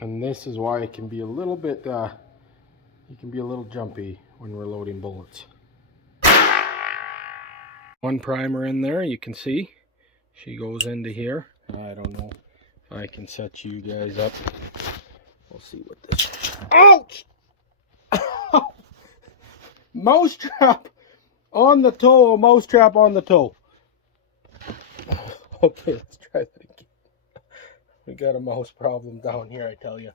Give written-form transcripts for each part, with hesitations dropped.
And this is why it can be a little bit, you can be a little jumpy when we're loading bullets. One primer in there, you can see. She goes into here. I don't know if I can set you guys up. We'll see what this is. Ouch! Mouse trap on the toe, mouse trap on the toe. Okay, let's try that again. We got a mouse problem down here, I tell you.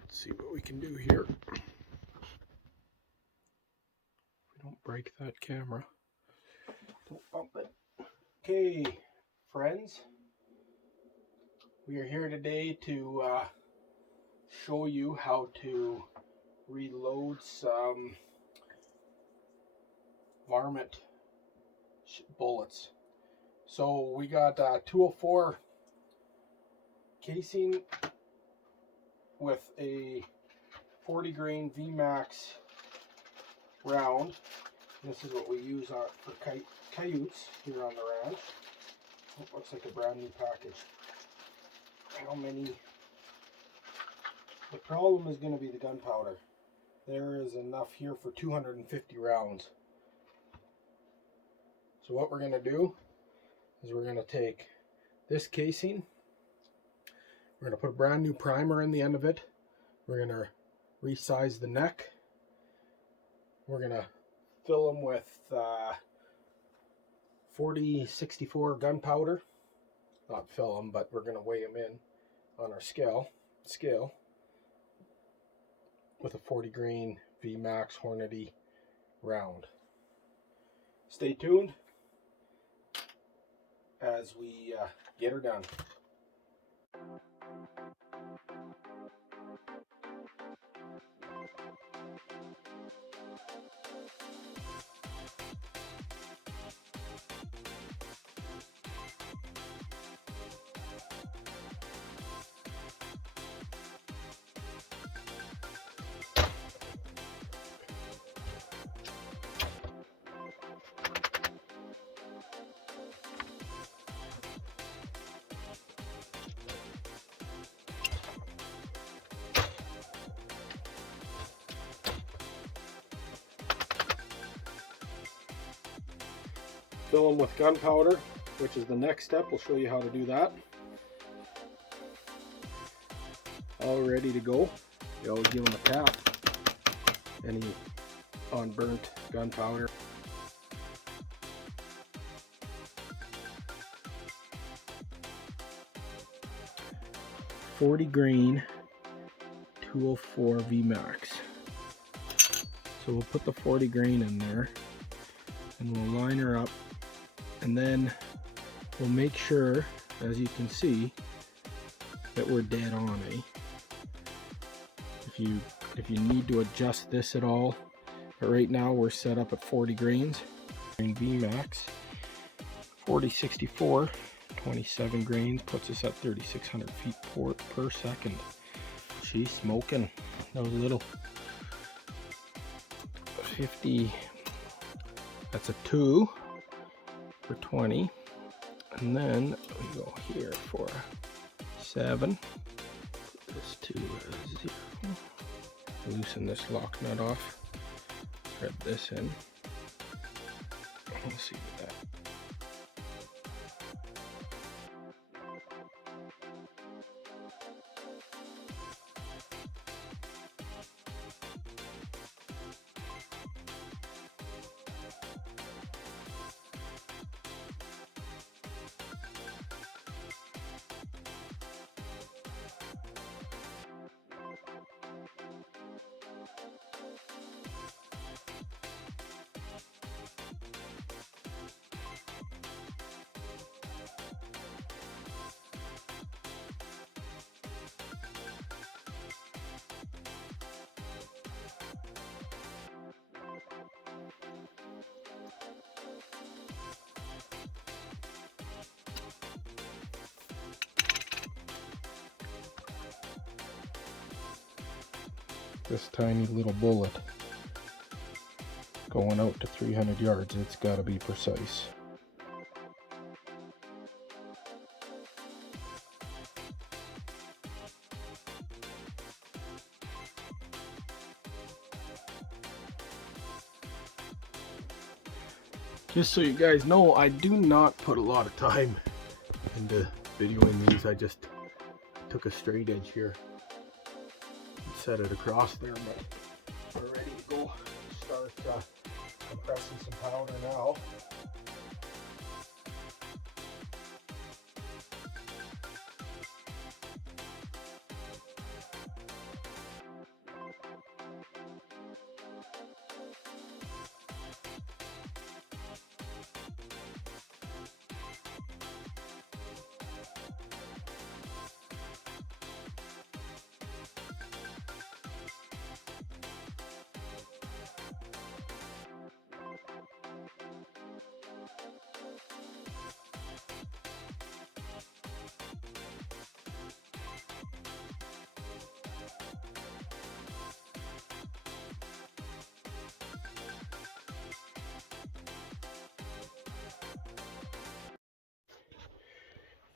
Let's see what we can do here. We don't break that camera. Don't bump it. Okay, friends. We are here today to show you how to reload some varmint bullets. So we got 204 casing with a 40 grain VMAX round. This is what we use for coyotes here on the ranch. It looks like a brand new package. How many? The problem is going to be the gunpowder. There is enough here for 250 rounds. So what we're going to do is we're going to take this casing, we're going to put a brand new primer in the end of it, we're going to resize the neck, we're going to fill them with 4064 gunpowder, not fill them, but we're going to weigh them in on our scale with a 40 grain VMAX Hornady round. Stay tuned as we get her done. Fill them with gunpowder, which is the next step. We'll show you how to do that. All ready to go. You always give them a tap. Any unburnt gunpowder. .40 grain 204 VMAX. So we'll put the 40 grain in there and we'll line her up, and then we'll make sure, as you can see, that we're dead on, eh? If you need to adjust this at all, but right now we're set up at 40 grains. VMAX 4064, 27 grains puts us at 3,600 feet per second. She's smoking. Those little 50. That's a 2 for 20, and then we go here for 7. Put this to 0. Loosen this lock nut off. Thread this in. Let's see that. This tiny little bullet going out to 300 yards. It's got to be precise. Just so you guys know, I do not put a lot of time into videoing these. I just took a straight edge here and set it across there, but we're ready to go. Start compressing some powder now.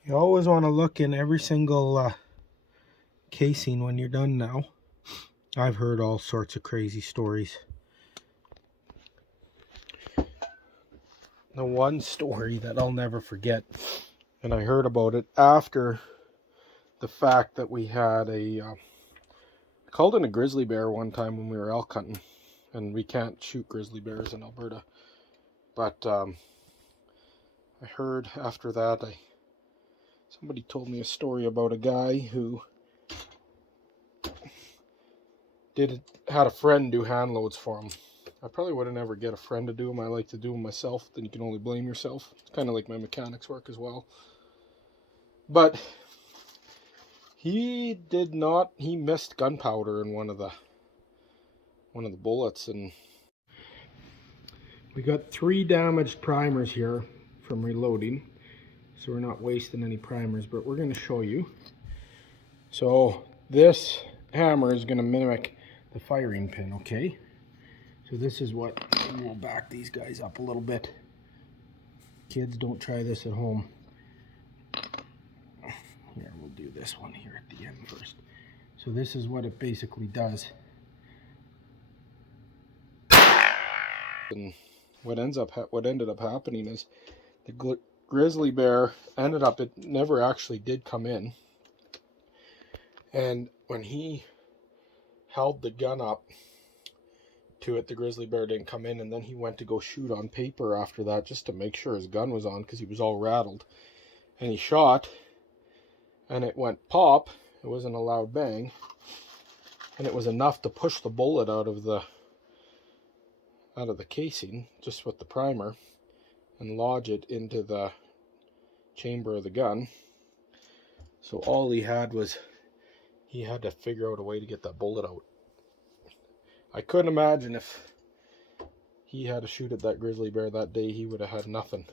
You always want to look in every single casing when you're done now. I've heard all sorts of crazy stories. The one story that I'll never forget, and I heard about it after the fact that we had called in a grizzly bear one time when we were elk hunting, and we can't shoot grizzly bears in Alberta. But I heard after that, somebody told me a story about a guy who had a friend do hand loads for him. I probably wouldn't ever get a friend to do them. I like to do them myself. Then you can only blame yourself. It's kind of like my mechanics work as well. But he missed gunpowder in one of the bullets, and we got 3 damaged primers here from reloading. So we're not wasting any primers, but we're going to show you. So this hammer is going to mimic the firing pin, okay? So this is what, we'll back these guys up a little bit. Kids, don't try this at home. Here, we'll do this one here at the end first. So this is what it basically does. And what ended up happening is the grizzly bear it never actually did come in. And when he held the gun up to it, the grizzly bear didn't come in, and then he went to go shoot on paper after that just to make sure his gun was on because he was all rattled. And he shot, and it went pop. It wasn't a loud bang, and it was enough to push the bullet out of the casing just with the primer and lodge it into the chamber of the gun. So all he had to figure out a way to get that bullet out. I couldn't imagine if he had to shoot at that grizzly bear that day, he would have had nothing.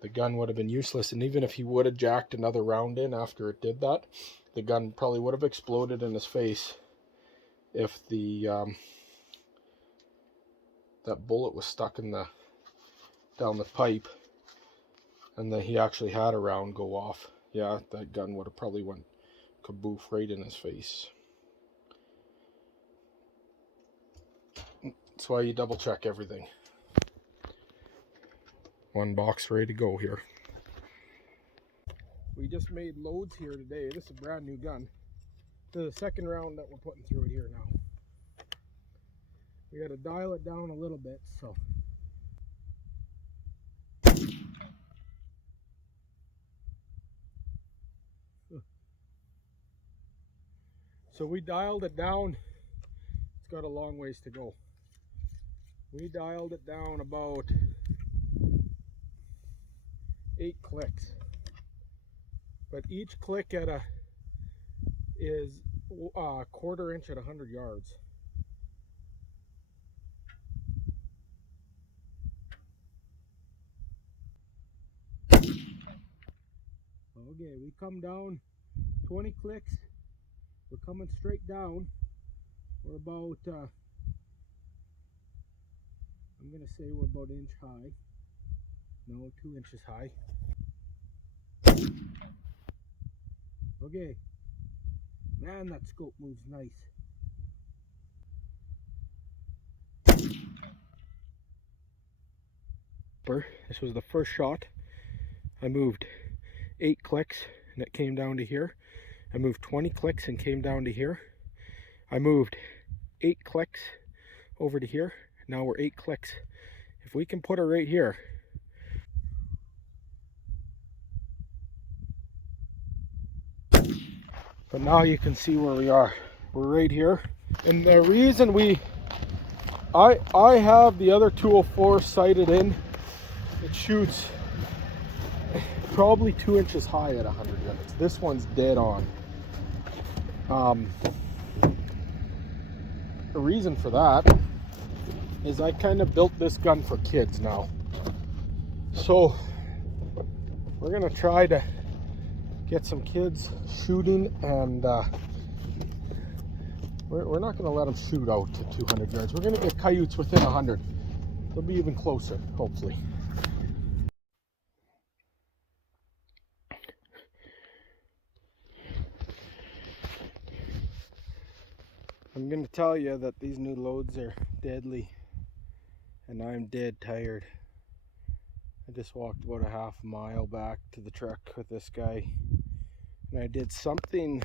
The gun would have been useless, and even if he would have jacked another round in after it did that, the gun probably would have exploded in his face if that bullet was stuck down the pipe, and then he actually had a round go off. Yeah, that gun would have probably went kaboof right in his face. That's why you double check everything. One box ready to go here. We just made loads here today. This is a brand new gun. This is the second round that we're putting through it here now. We got to dial it down a little bit, so we dialed it down. It's got a long ways to go. We dialed it down about 8 clicks, but each click is a quarter inch at 100 yards. Okay, we come down 20 clicks. We're coming straight down. We're about I'm gonna say we're about an inch high. No, 2 inches high. Okay. Man, that scope moves nice. This was the first shot. I moved 8 clicks and it came down to here. I moved 20 clicks and came down to here. I moved 8 clicks over to here. Now we're 8 clicks. If we can put her right here. But now you can see where we are. We're right here. And the reason I have the other 204 sighted in. It shoots probably 2 inches high at 100 minutes. This one's dead on. The reason for that is I kind of built this gun for kids now. So we're gonna try to get some kids shooting, and we're not gonna let them shoot out to 200 yards. We're gonna get coyotes within 100. They'll be even closer, hopefully. I'm going to tell you that these new loads are deadly, and I'm dead tired. I just walked about a half mile back to the truck with this guy, and I did something.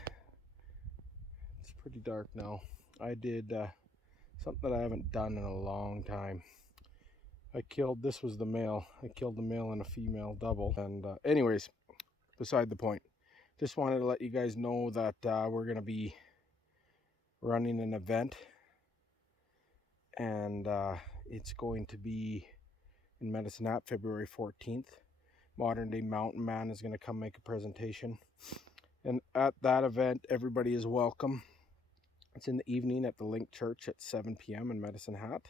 It's pretty dark now. I did something that I haven't done in a long time. This was the male. I killed the male and a female double. And anyways, beside the point. Just wanted to let you guys know that we're going to be running an event, and it's going to be in Medicine Hat, February 14th. Modern Day Mountain Man is going to come make a presentation, and at that event everybody is welcome. It's in the evening at the Link Church at 7 p.m. in Medicine Hat.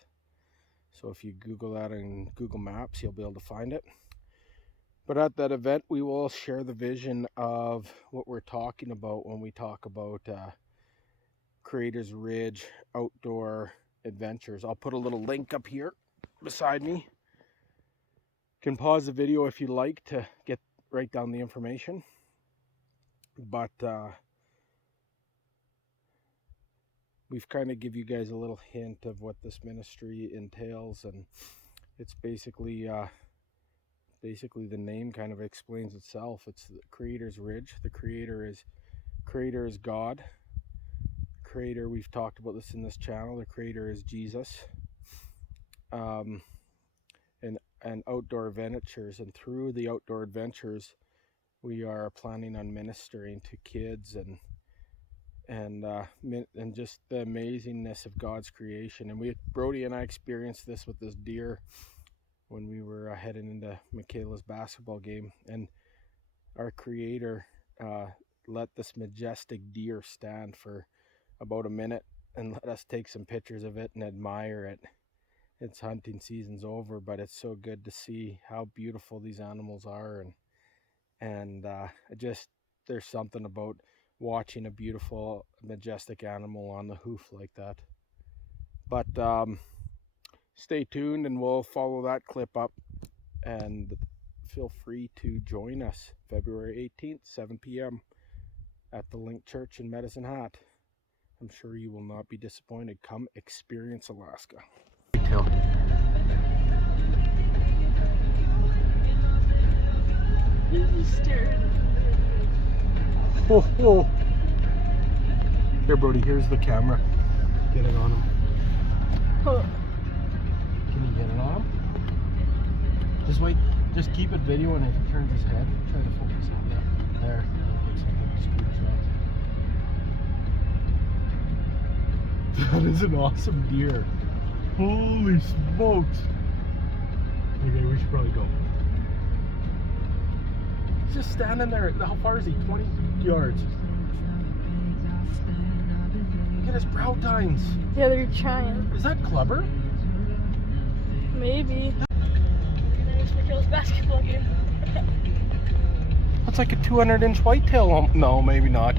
So if you Google that in Google Maps, you'll be able to find it. But at that event we will share the vision of what we're talking about when we talk about Creators Ridge outdoor adventures. I'll put a little link up here beside me. You can pause the video if you like to write down the information. But we've kind of give you guys a little hint of what this ministry entails, and it's basically the name kind of explains itself. It's the Creators Ridge. The creator is God. Creator, we've talked about this in this channel, the creator is Jesus, and outdoor adventures, and through the outdoor adventures we are planning on ministering to kids and just the amazingness of God's creation. And Brody and I experienced this with this deer when we were heading into Michaela's basketball game, and our creator let this majestic deer stand for about a minute and let us take some pictures of it and admire it. Its hunting season's over, but it's so good to see how beautiful these animals are, and there's something about watching a beautiful majestic animal on the hoof like that. But stay tuned and we'll follow that clip up, and feel free to join us February 18th 7 p.m. at the Link Church in Medicine Hat. I'm sure you will not be disappointed. Come experience Alaska. Oh, oh. Here, Brody, here's the camera. Get it on him. Can you get it on him? Just wait. Just keep it videoing. If he turns his head, try to focus it. Yeah. There. That is an awesome deer. Holy smokes. Okay, we should probably go. He's just standing there. How far is he? 20 yards. Look at his brow tines. Yeah, they're giant. Is that Clubber? Maybe. There's Michaela's basketball game. That's like a 200-inch whitetail. No, maybe not.